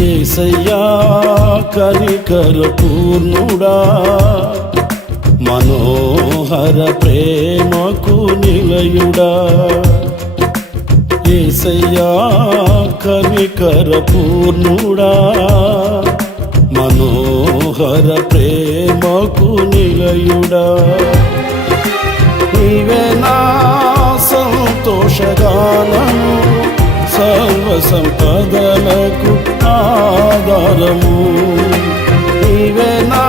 యేసయ్యా కనికర పూర్ణుడా, మనోహర ప్రేమకు నిలయుడా. యేసయ్యా కనికర పూర్ణుడా, మనోహర ప్రేమకు నిలయుడా. నీవే నా సంతోషగానము, సర్వ సంపదలకు ఆధారము. నీవే నా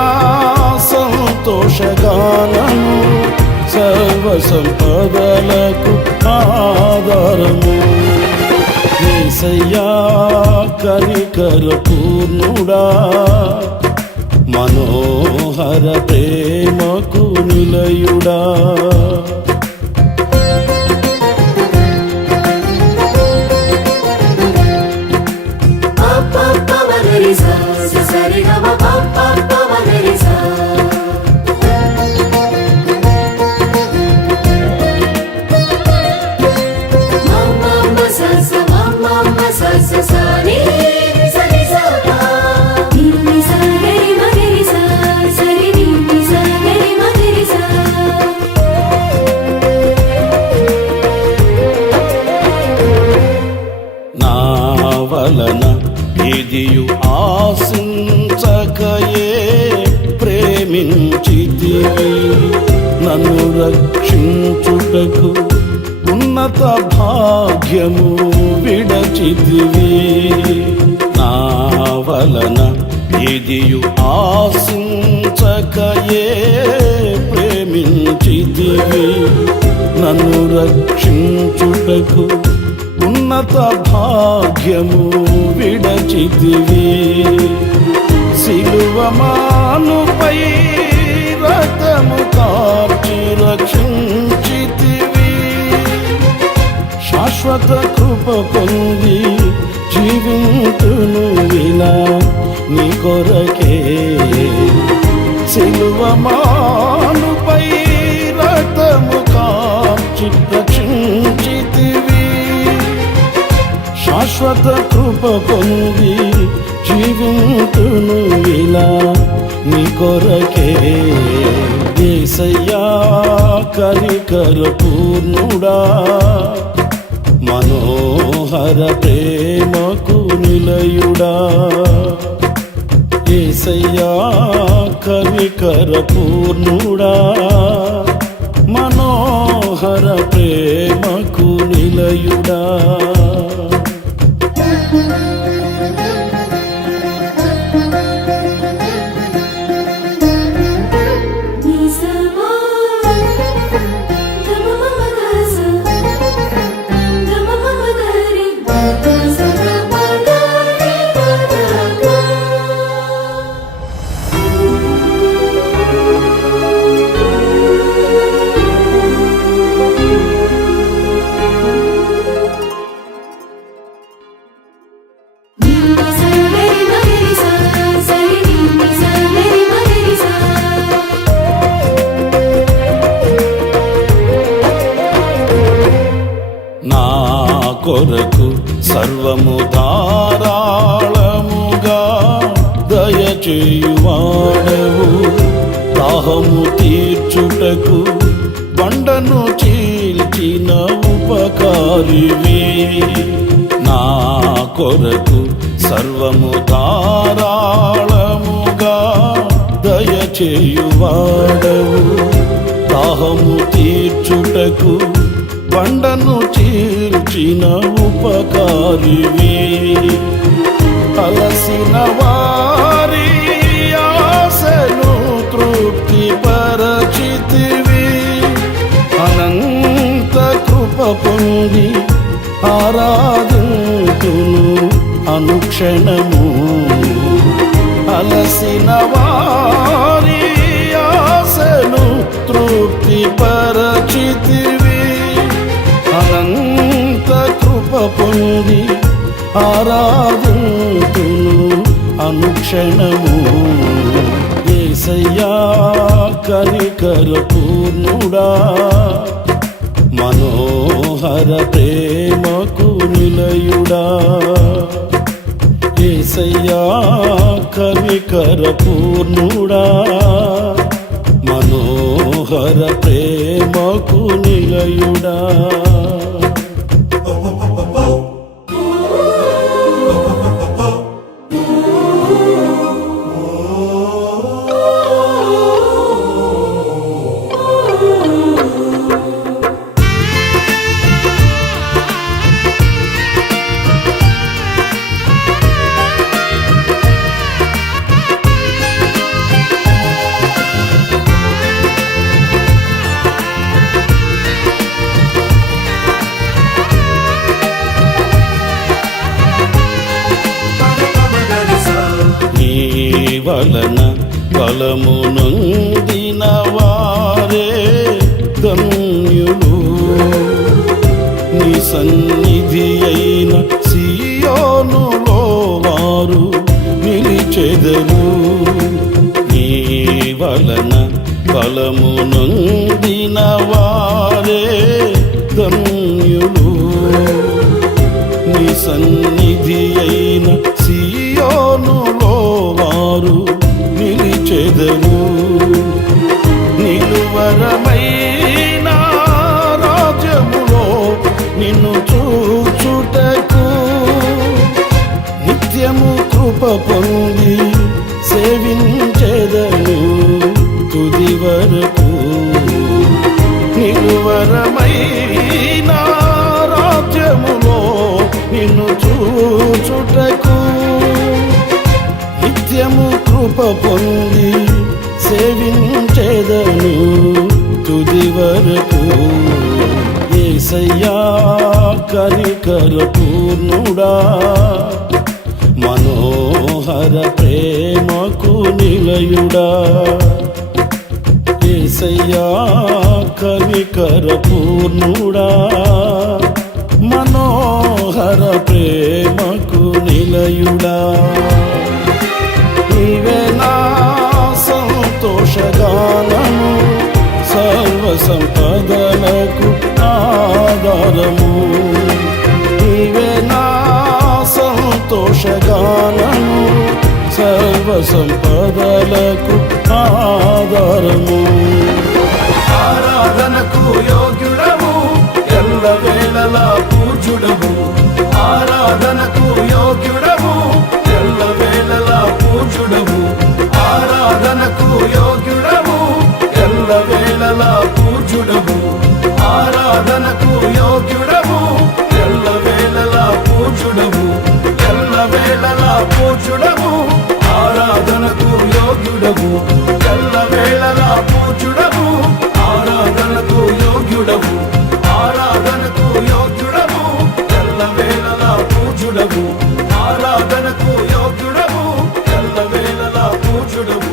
సంతోషగానము, సర్వ సంపదలకు ఆధారము. యేసయ్యా కనికర పూర్ణుడా, మనోహర ప్రేమకు నిలయుడా. వలన ఎదియు ఆశించకయే ప్రేమించితివి, నన్ను రక్షించుటకు ఉన్నత భాగ్యము విడచితివి. నా వలన ఎదియు ఆశించకయే ప్రేమించితివి, నన్ను రక్షించుటకు ఉన్నత భాగ్యము విడచితివి. సిలువమానుపై రక్తము కార్చి రక్షించితివి, శాశ్వత కృప పొంది జీవింతును ఇలా నీ కొరకే. సిలువమానుపై రక్తము కార్చి రక్షించితివి, శాశ్వత కృప పొంది జీవింతును ఇలా నీ కొరకే. యేసయ్యా కనికర పూర్ణుడా, మనోహర ప్రేమకు నిలయుడా. యేసయ్యా కనికర పూర్ణుడా, మనోహర ప్రేమకు నిలయుడా. కొరకు సర్వము ధారాళముగా దయచేయువాడవు, దాహము తీర్చుటకు బండను చీల్చిన ఉపకారివి. నా కొరకు సర్వము ధారాళముగా దయచేయువాడవు, దాహము తీర్చుటకు బండను చీల్చిన ఉపకారివి. అలసిన వారి ఆశను తృప్తి పరచితివి, అనంత కృప పొంది ఆరాధింతును అనుక్షణము. అలసిన వారి ఆశను తృప్తి పరచితివి. అనంత కృప పొంది ఆరాధింతును అనుక్షణము. యేసయ్యా కనికర పూర్ణుడా, మనోహర ప్రేమకు నిలయుడా. యేసయ్యా కనికర పూర్ణుడా, మనోహర ప్రేమకు నిలయుడా. వలన బలము నొందిన వారే ధన్యులు. నీ సన్నిధి అయిన సియోనులో వారు నిలిచెదరు. నీ వలన బలము నొందిన వారే ధన్యులు. నీ సన్నిధి అయిన సియోనులో వారు నిలిచెదరు. నిలువరమైన రాజ్యములో నిన్ను చూచుటకు నిత్యము కృప పొంది సేవించెదను తుది వరకు. నిలువరమైన రాజ్యములో నిన్ను చూచుటకు నిత్యము కృప పొంది సేవించెదను తుది వరకు. యేసయ్యా కనికర పూర్ణుడా, మనోహర ప్రేమకు నిలయుడా. యేసయ్యా కనికర పూర్ణుడా, మనోహర ప్రేమకు నిలయుడా. నీవే నా సంతోషగానము, సర్వ సంపదలకు ఆధారము. నీవే నా సంతోషగానము, సర్వ సంపదలకు ఆధారము. ఆరాధనకు యోగ్యుడము, ఎల్లవేళలా పూజ్యుడము. ఆరాధనకు యోగ్యుడము, ఎల్లవేళలా పూజ్యుడము. ఆరాధనకు యోగ్యుడము, ఎల్లవేళలా పూజ్యుడము. ఆరాధనకు యోగ్యుడము, ఎల్లవేళలా పూజ్యుడము. ఎల్లవేళలా పూజ్యుడము, ఆరాధనకు యోగ్యుడము. ఎల్లవేళలా పూజ్యుడము, ఆరాధనకు యోగ్యుడము. ఆరాధనకు యోగ్యుడము, ఎల్లవేళలా పూజ్యుడము. ఆరాధనకు యోగ్యుడము, ఎల్లవేళలా పూజ్యుడము.